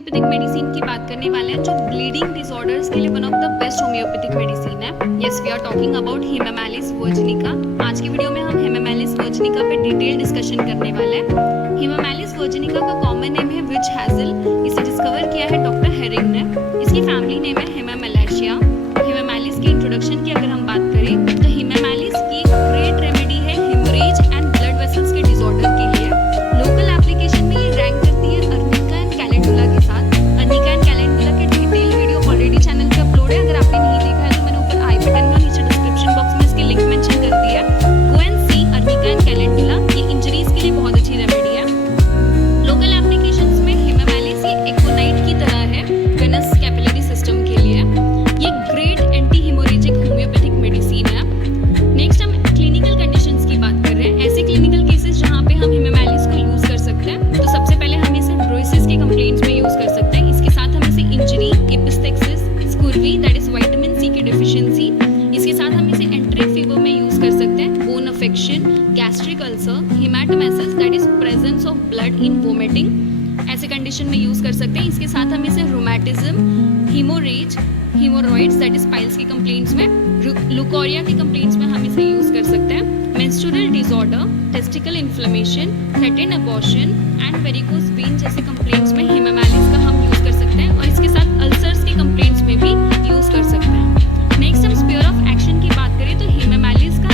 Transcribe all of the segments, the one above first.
Homeopathic medicine की बात करने वाले हैं जो ब्लीडिंग डिसऑर्डर्स के लिए one of the best homeopathic medicine है। Yes, we are talking about Hamamelis virginica. आज की वीडियो में हम हिमामेलिस वर्जिनिका पे डिटेल डिस्कशन करने वाले हैं। हिमामेलिस वर्जिनिका का कॉमन नेम है विच हैजल। इसे डिस्कवर किया है डॉक्टर हेरिंग ने। इसकी फैमिली नेम है हिमामेलिशिया। हिमामेलिस की इंट्रोडक्शन की अगर हम बात करें तो हिमामेलिस की ग्रेट रेमेडी है हेमोरेज एंड ब्लड वेसल्स के डिसऑर्डर के लिए। लोकल एप्लीकेशन में ये रैंक करती है अर्निका एंड कैलेंडुला के साथ। अर्निका एंड कैलेंडुला के डिटेल वीडियो ऑलरेडी चैनल पे अपलोड है। अगर आपने नहीं देखा है तो मैंने ऊपर आई बटन में नीचे डिस्क्रिप्शन बॉक्स में इसकी लिंक मेंशन कर दी है। Go and see arnica and calendula. ये इंजरीज के लिए बहुत अच्छी रेमेडी है। लोकल एप्लीकेशंस में हिमामेलिस ये एकोनाइट की तरह है वेनस कैपिलरी सिस्टम के लिए। ये great anti haemorrhagic homeopathic medicine है। नेक्स्ट हम क्लिनिकल कंडीशंस की बात कर रहे हैं। ऐसे क्लिनिकल केसेस जहाँ पे हम हिमामेलिस को यूज कर सकते हैं तो सबसे पहले हम इसे ब्रोसिस के कंप्लेंट्स में यूज कर सकते हैं। इसके साथ हम इसे injury, epistaxis, scurvy that is vitamin C की डिफिशियंसी। इसके साथ हम इसे एंट्रिक फीवर में यूज कर सकते हैं। Bone affection, gastric ulcer, hematemesis that is presence of blood in vomiting, ऐसे कंडीशन में यूज कर सकते हैं। इसके साथ हम इसे rheumatism, hemorrhage, hemorrhoids that is piles की कंप्लेंट्स में, लुकोरिया की कंप्लेंट्स में हम इसे यूज कर सकते हैं। Menstrual disorder, testicle inflammation, threaten abortion and varicose vein जैसे कंप्लेंट्स में हिमामेलिस का हम यूज कर सकते हैं और इसके साथ अल्सर्स के कंप्लेंट्स में भी यूज कर सकते हैं। नेक्स्ट हम स्फीयर ऑफ एक्शन की बात करें तो हिमामेलिस का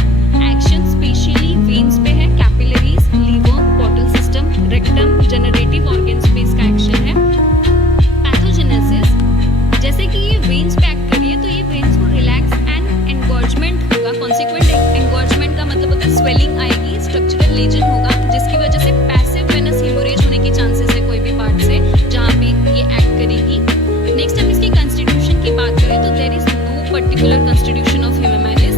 एक्शन स्पेशली वेन्स पे है, capillaries, liver, portal system, rectum, generative organs पे इसका एक्शन है। पैथोजेनेसिस, जैसे कि ये वेन्स पे एक्ट करिए तो ये वेन्स को रिलैक्स एंड एंगॉर्जमेंट होगा। कॉन्सिक्वेंट एंगॉर्जमेंट का मतलब होता है स्वेलिंग आएगी, स्ट्रक्चरल लेजन होगा जिसकी वजह से पैसिव वेनस हेमोरेज होने के चांसेस है कोई भी पार्ट से जहाँ पे ये एक्ट करेगी। नेक्स्ट हम इसकी कॉन्स्टिट्यूशन की बात करें तो there is no particular constitution of Hamamelis.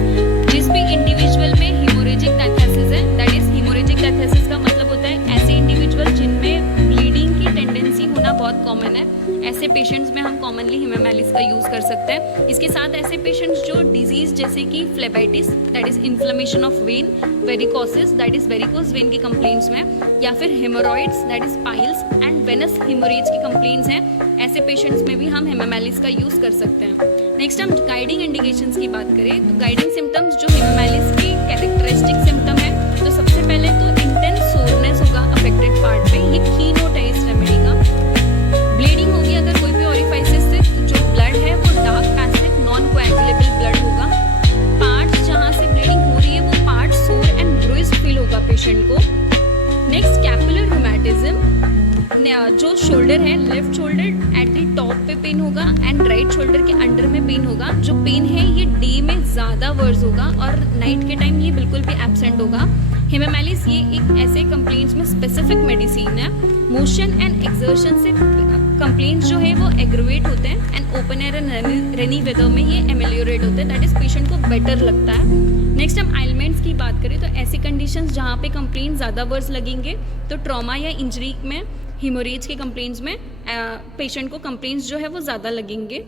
जिस भी इंडिविजुअल में हेमोरेजिक कैथेसिस है, दैट इज हेमोरेजिक कैथेसिस का मतलब होता है ऐसे इंडिविजुअल जिनमें ब्लीडिंग की टेंडेंसी होना बहुत कॉमन है। ऐसे पेशेंट्स में हम कॉमनली हिमामेलिस का यूज कर सकते हैं। इसके साथ ऐसे पेशेंट्स जो डिजीज जैसे कि phlebitis that is inflammation of vein, varicosis that is varicose vein की कंप्लेंट्स में, या फिर hemorrhoids that is piles and venous hemorrhage की कंप्लेंट्स हैं, ऐसे पेशेंट्स में भी हम हिमामेलिस का यूज कर सकते हैं। नेक्स्ट हम गाइडिंग इंडिकेशंस की बात करें तो गाइडिंग सिम्टम्स जो हिमामेलिस की कैरेक्टरिस्टिक सिम्टम है तो सबसे पहले तो इंटेंस सोरनेस होगा अफेक्टेड पार्ट पे। ये की नोट है इस रेमेडी का। ब्लीडिंग होगी अगर कोई भी ओरिफाइसिस से तो जो ब्लड है वो dark passive non coagulable blood होगा। पार्ट्स जहाँ से ब्लीडिंग हो रही है वो पार्ट सोर एंड ब्रूइज्ड फील होगा पेशेंट को। नेक्स्ट कैपुलर रूमेटिज्म, जो शोल्डर है left shoulder at the top पे पेन होगा एंड राइट शोल्डर के अंडर में पेन होगा। जो पेन है ये डे में ज़्यादा वर्स होगा और नाइट के टाइम ये बिल्कुल भी एब्सेंट होगा। हिमामेलिस ये एक ऐसे कंप्लेंट्स में स्पेसिफिक मेडिसिन है। मोशन एंड एक्सर्शन से कंप्लेंट्स जो है वो एग्रोवेट होते हैं and open air and rainy weather में ये एमेलियोरेट होते हैं, दैट इज पेशेंट को बेटर लगता है। नेक्स्ट हम आइलमेंट्स की बात करें तो ऐसी कंडीशंस जहाँ पे कंप्लेंट ज़्यादा वर्स लगेंगे तो ट्रॉमा या इंजरी में, हिमोरेज के कंप्लेंट्स में पेशेंट को कंप्लेंट्स जो है वो ज़्यादा लगेंगे।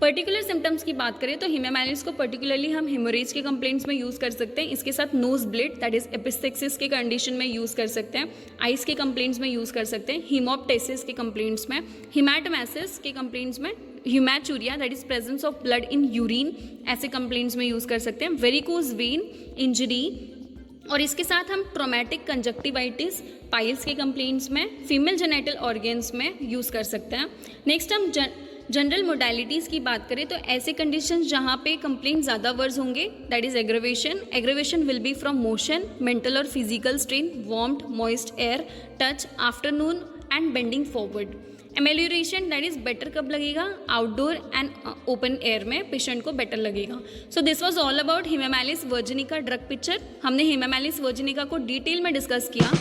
पर्टिकुलर सिम्टम्स की बात करें तो हिमामेलिस को पर्टिकुलरली हम हिमोरेज के कंप्लेंट्स में यूज़ कर सकते हैं। इसके साथ nose bleed that is epistaxis के कंडीशन में यूज़ कर सकते हैं, आइस के कंप्लेंट्स में यूज़ कर सकते हैं, हीमोप्टेसिस के कंप्लेंट्स में, हिमाटोमेसिस के कंप्लेंट्स में, hematuria that is presence of blood in urine, ऐसे कंप्लेंट्स में यूज़ कर सकते हैं, वेरिकोज वेन इंजरी, और इसके साथ हम ट्रोमैटिक कंजक्टिवाइटिस, पाइल्स के कंप्लेंट्स में, फीमेल जेनिटल ऑर्गन्स में यूज़ कर सकते हैं। नेक्स्ट हम जनरल मोडालिटीज़ की बात करें तो ऐसे कंडीशंस जहाँ पे कंप्लेंट ज़्यादा वर्स होंगे that is aggravation will be from motion, mental और physical strain, warmth, moist air, touch, afternoon and bending forward. Amelioration that is better कब लगेगा, आउटडोर एंड ओपन एयर में पेशेंट को बेटर लगेगा। So this was all about Hamamelis virginica drug picture. हमने Hamamelis वर्जिनिका को detail में discuss किया।